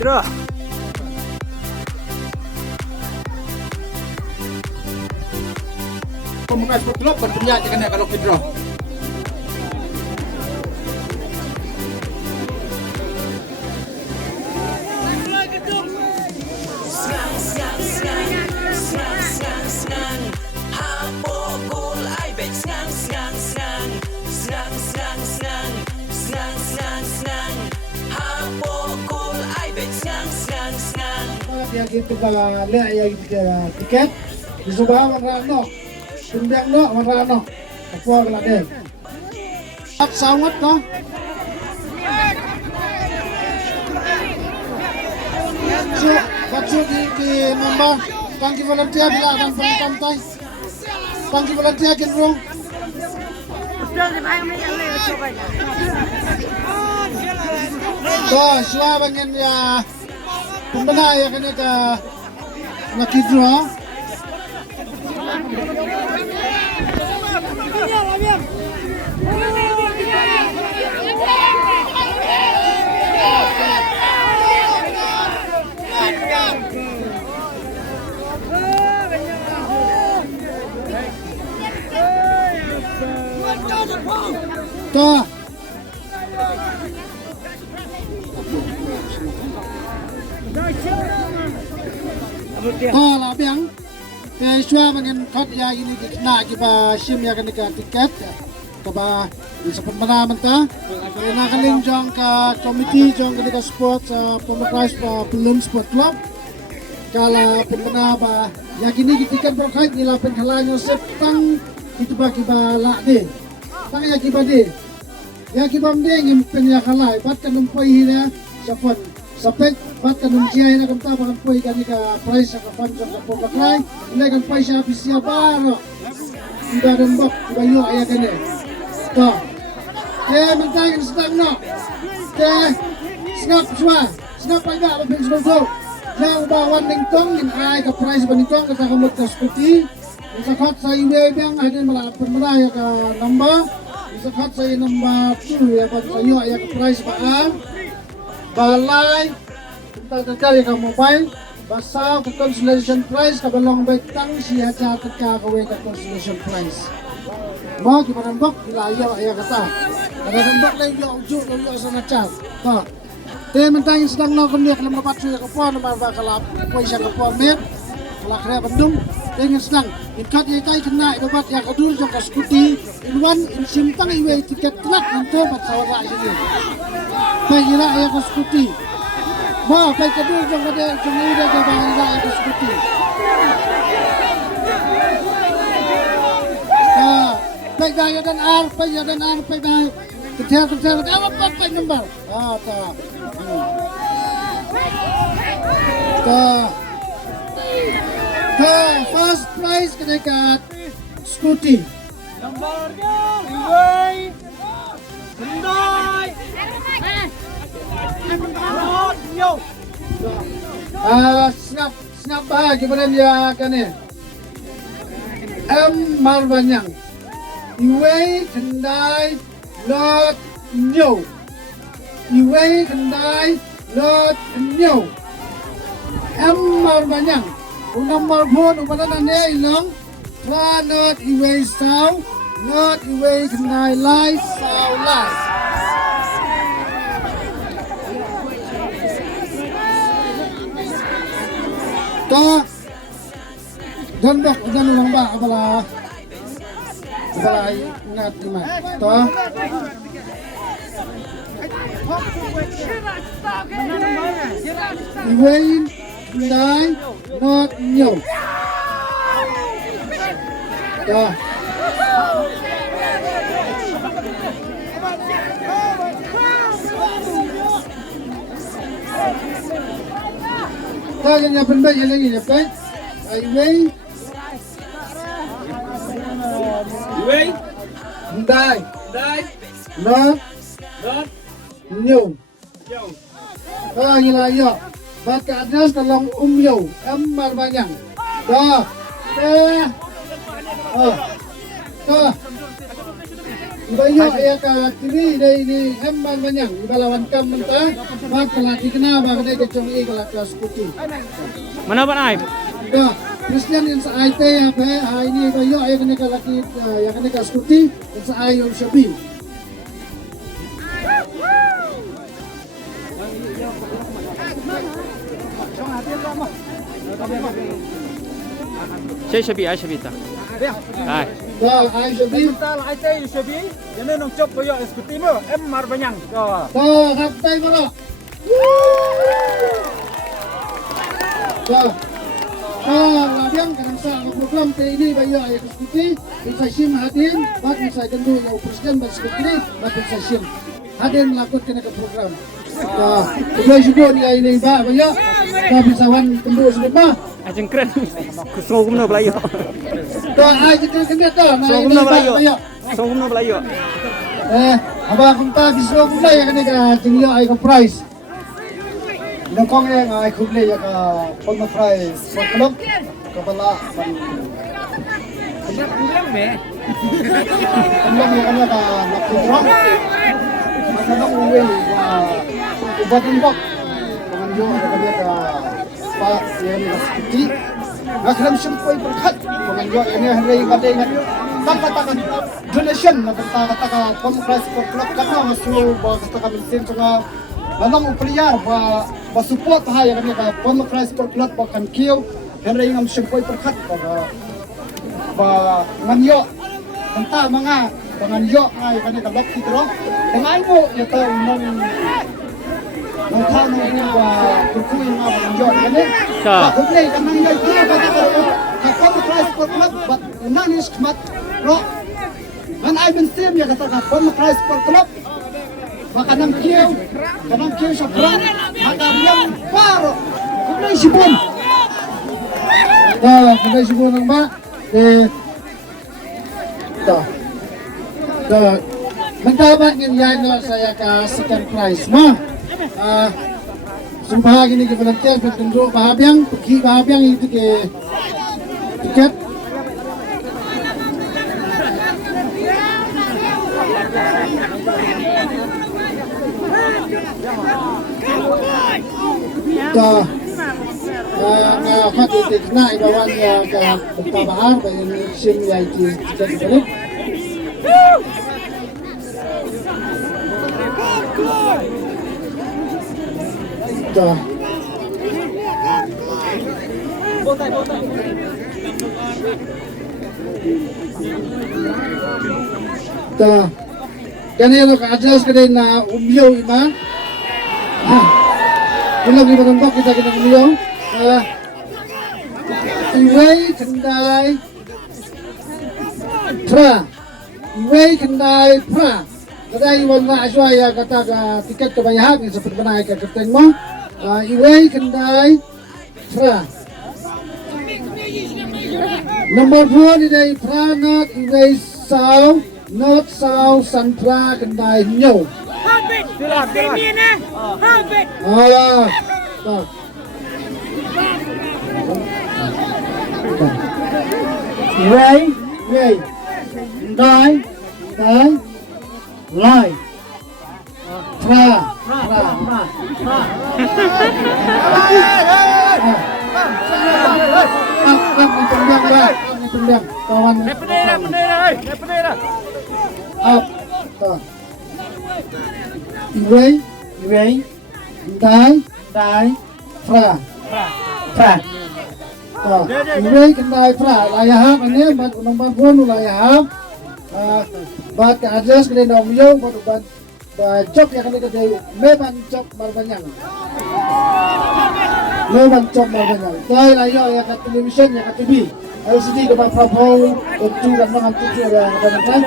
Draw. Pembukaan sport club berpenjat kena kalau withdraw. Dia gitu kalau lihat yang tiket di sebelah Marano, Sumbiang no Marano, apa kalau deh? Sangat no. Baca di member tangki volunteer bila akan pantai, tangki volunteer cenderung. Suara bagian ya. Pembina ya kena ke lucky draw. Tuh. Lah biang Peswa dengan kot ya ini nak kita sim ya kena tiket keba di sepenuhnya mentah kena kaling jong ke komiti jong ke sport pemerintah belum sport club kalau pemenang ba ya kini tiket berkait nilai penghalang Yosef tang itu bagi balak deh tang ya kiba deh ya kiba mending penyakalai bat kanumpai ini siapa sampai bat kanumjia ini kamta bakan poi kani ka price ka panjang ka pemaklay ilay kan poi siya bisya baro tidak dembak bayo ayah kani to mentang sedang no snap semua snap pada apa sebelum yang bawan ningtong ning ay ka price ba ningtong ka kamot ka skuti sakat sa iwe biang hadin mala permala ya ka number sakat sa number 2 ya ba sayo ayah ka price ba balay tentang yang mobile basa ke consolation prize kabalong betang siya cha kakawe ka consolation prize mo gimana mbok dilayo ya kata ada mbok lay yo uju yo sana chat ha te mentang sedang no kundi kelam dapat suya kapon ba kalap poi siya kapon met kala kre bandung dengan sedang ikat ye kai kena ibabat ya kadur jong ka skuti in one in simpang iwe tiket trak nanto bat sawara ini bagira ya ka skuti wah, baik kedua jom ada jom udah jalan raya itu seperti. Baik daya dan ar, baik baik. Ketel, apa nombor? Tak. First prize kedekat skuti. Nomornya Iway Kendai snap gimana dia kan ya? Marbanyang Iway Kendai Lot Nyo Iway Kendai Lot Nyo Marbanyang nomor phone upanan dia ilang Not Iway Sao Not Iway Kendai Lai Sao Lai to dan ulang ba abala ingat lima to Iwain Kendai Not Nyo to ta yang nyapen ba yang lagi nyapen Iway Kendai Not Nyo Yo bat ke atas tolong yo Marbanyang to Ibayo ya ka kini ini hemman manyang ibalawan kam mentah mak pelati kena mak dai kecong i kelas putih. Mana Pak Naib? Dah Christian yang sa IT apa ini ibayo ya kena kalaki ya kena kelas putih dan sa ayo Shabi. Saya Shabi ta. Hai. Dah ayo Shabi. Mental IT Shabi, jadi nong cop boyo eksekutif mo, mar banyang. Dah kapten mana? Dah. Labiang kadang sa program ini bayo ay diskuti bisa sim hadir bak bisa kendu ya presiden bas kini bak bisa sim hadir melakukan kena ke program. Boleh juga dia ini ba bayo dah bisa wan kendu semua. Ajeng keren. Sogumno belayo. Dah aja kena dah. Sogumno belayo. Sogumno belayo. Abang kunta bisa mulai ya kena ke tinggi ay ke price. Nongkong yang ay kumle ya ka pagma fry sa club kapala Ang ya kanya ka nakudrong Masanong uwi ubatin bak Panganyo kanya ka pa yan ka skuti Nakram siyempoy berkat Panganyo kanya hari kadai nga Takatakan donation na takataka pamukras for club kana masu ba kataka minsin nga Lalong upaliyar ba support ha ya kami ka pamukras for club ba kan kiyo henry ngam siyempoy berkat ba nganyo Tanta mga panganyo ay kani kabak kitro. Dengan mo ito nang tao nang kukuy nga panganyo kani. Kukuy kanang ngay kaya ba ka kapag transport club but nanis kmat ro. Man ay ben sim ya kata kapag transport club. Maka nang kiyo sa front hanggang paro. Kukuy sibon. Kukuy sibon ng ba Magtama ganyan no saya ka second prize mo. Sumpah gini ke volunteer bertunduk bahabiang, pergi bahabiang itu ke tiket. Dah. Hati tikna ibawan ya ke pabahar bagi sim ya itu tiket balik. Dah. Dah. Kanino ka adjust ka din na umyo ima. Ilang lima nambak kita kena umyo. Iway kendai pra. Iway kendai pra. Kadai wala aswa ya kata ka tiket kebayaan seperti mana ka kapten mo. Iway kendai pra. Number 4 ini pra not iway sao not sao san pra kendai nyo. Habit. Ini na. Habit. Iway kendai Lai Pra kawan Bendera. up Iway Dai Pra Iway kendai pra layahap ini bat nomor 4 layahap bat ke ajas kena nom yo bat cok ya kena ke meban cok marbanyang tai layo ya ke television ya ke TV LCD ke pak Prabowo untuk dan mengantuju ya kan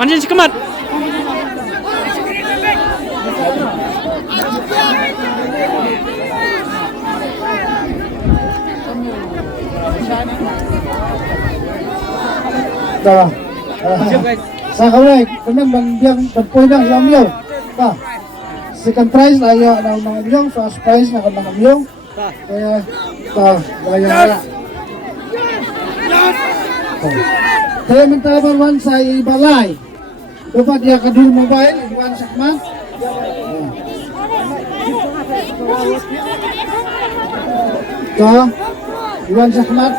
Manjin sikemat. Dah. Sakalay, kami biang berpoin dah yang yo. Dah. Second prize lah yo nang yo, first prize nak nang yo. Dah. Bayar. Sementara berwan saya balai. Bapak dia kedul mobile, Iwan Sakmat. Tuh, Iwan Sakmat.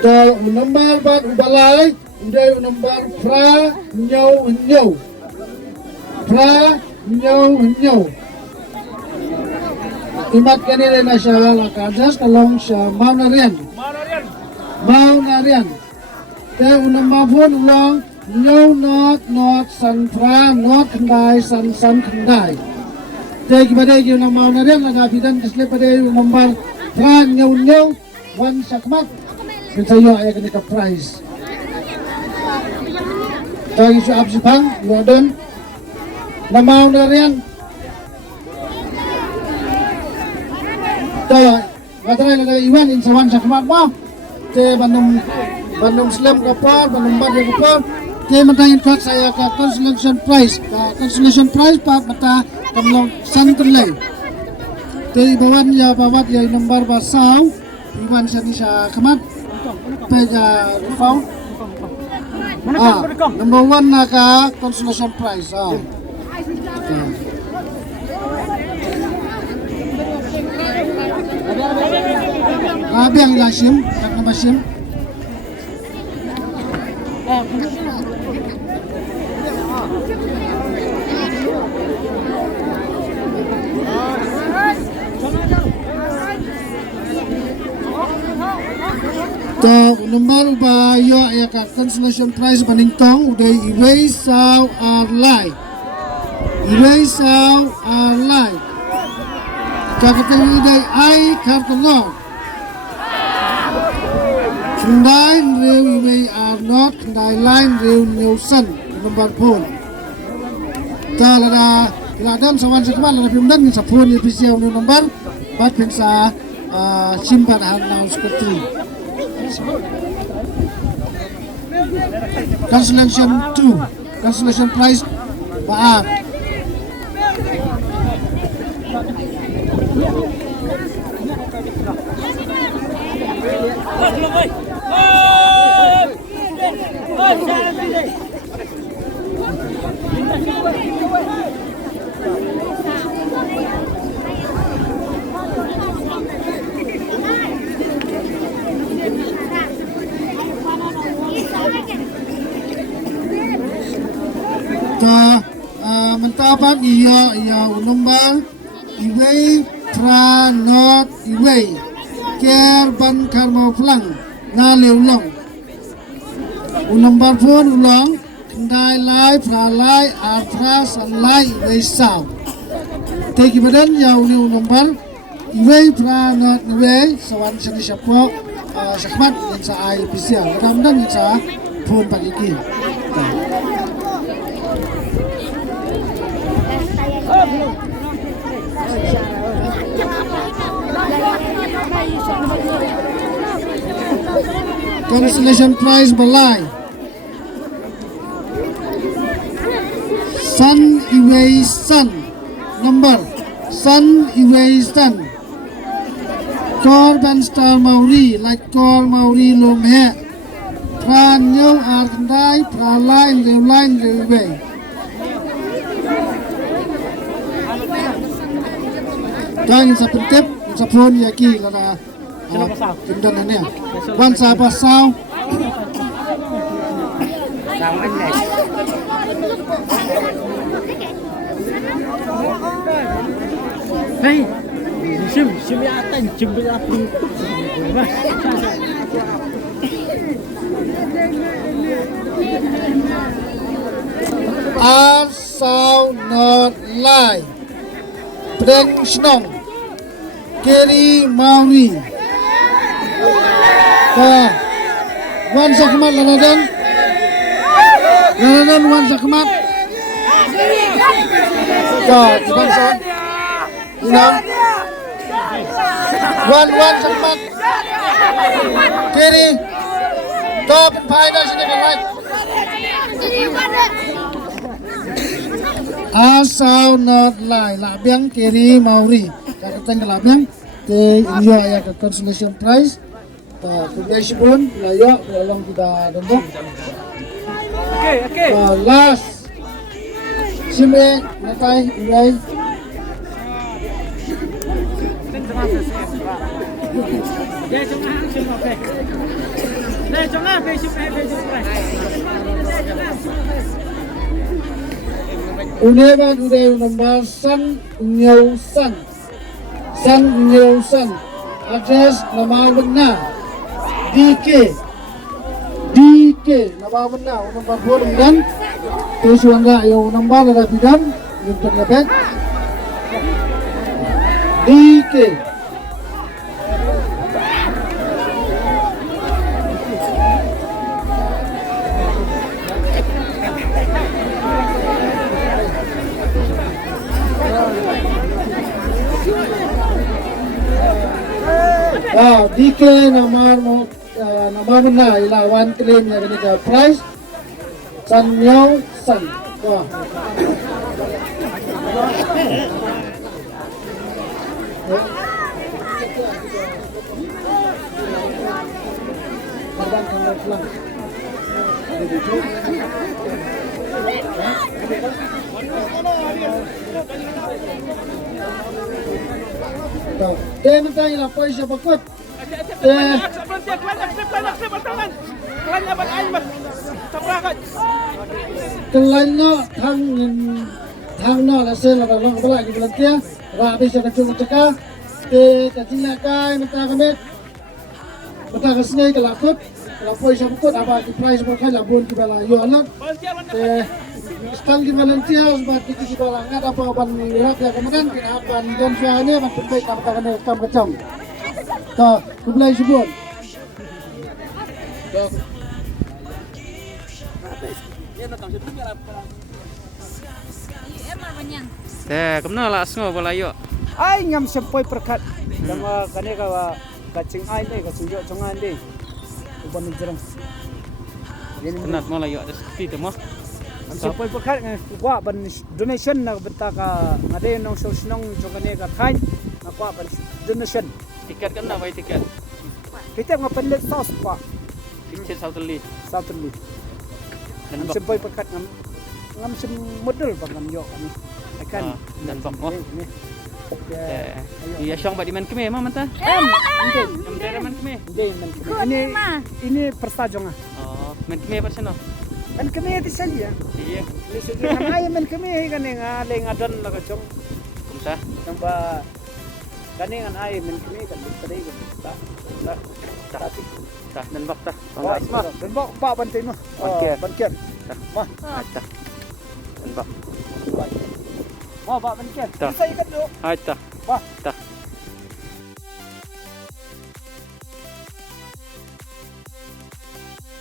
Tuh, nomor bat balai, udah nomor pra nyau. Pra nyau. Imat kanila na siya lakajas kalong siya mau narian. Te unang mabon ulong nyau not san pra not kendai san kendai. Te kibadai unang mau narian nagabidan kisle padai nomor pra nyau wan sakmat. Kinsayo ay kanika prize. Tagi siya absipang wadon na mau narian. Matray na Iwan insawan sa kumakma te Bandung Slam kapal Bandung Badya kapal te matayin kat saya ka consolation prize pa mata kamlong santunlay te ibawan ya bawat ya nomor basaw Iwan sa kamat pega found number 1 na ka consolation prize Abang Lasim, tak nama Sim. To nomor ba yo ya ka consolation prize paningtong uday Iway Saw Arlay. Kakatang uday ay kartulong. Kendai Rew Iway are not Kendai line Rew Newson nomor pun. Talada iladan sawan sekmal ada pimdan sa pun official nomor bat pensa simpan hanau seperti. Consolation prize baat. Mentapan iya unumbal Iway pra not Iway ker ban karmo plang na leulong unumbal pun ulong kendai lai pra lai atra san lai Iway saw teki badan ya unumbal Iway pra not Iway sawan sini siapa syakmat yang sa ai official mudah-mudahan yang sa pun pagi Consolation prize balai Sun Iway Sun number Sun Iway Sun Korban Star Mauri like Kor Mauri Lomhe Pran Nyau Arkandai Pralain Rewlain Reway Kang sa pentip sa pun yaki lana Kindan niya. Wan sa pasaw. Hey, sim yatan, sim yatan. Asal not lie. Preng snong. Keri Maui. Wan sakmat lanadan wan sakmat jibang sa inam wan sakmat kiri top and final sini kan Asal not lai la biang kiri mauri. Kakatan ke la biang te inyo ya ke consolation prize. Congratulations layo belum kita dendok. Okay. Last Sime natai urai Đây trong hãng chụp một này. Đây trong hãng về chụp này. Uneban uday number San Nyau San address nama benar DK nama benar number 4 dan Tusuanga yung number ada bidan yung terlebih DK DK nama benar ilawan claim yang ada price San Nyau San. Wah. Dia minta ilah polis bakut. Kelainya thang no là sen là long cái lại cái lần kia và bây giờ là chung một cái thì cả chính là cái người ta cái snake cái là phút là phơi sao phút apa cái price một cái là buôn cái là yo lắm thì stang cái volunteers mà cái là nggak apa ban lihat ya kemudian kita akan dan soalnya masih baik katakan kam kacang to kublai subun Cầm nó là ngô vào lại yo. Ai ngam sempoi perkat. Sama kane ka kacing ai deh, kacing yo trong ai deh. Uban jerang. Kenat mau lại yo ada seperti itu mah. Ngam sempoi perkat ngan kwa ban donation na benta ka ngade nong sosnong trong kane ka khain. Kwa ban donation. Tiket kan apa tiket? Kita ngapen le sos kwa. Tiket Southern Ngam sempoi perkat ngam sem model bang ngam yo kami. Akan dan bang oh. Iya syong ba di man kami mah manta. Am dere man kami. Ini persajongan. Oh, man kami persen no. Man kami itu saja. Iya. Ay man kami kan nga ngadon la kacong. Kumsa. Yang ba kaningan ay man kami kan tadi kan. Tah dan bak tah. Dan bak pa bantay mo. Banker. Mah. Tah. Dan bak. Mah ba banker. Tah. Isa ikat do. Ay tah. Bah. Tah.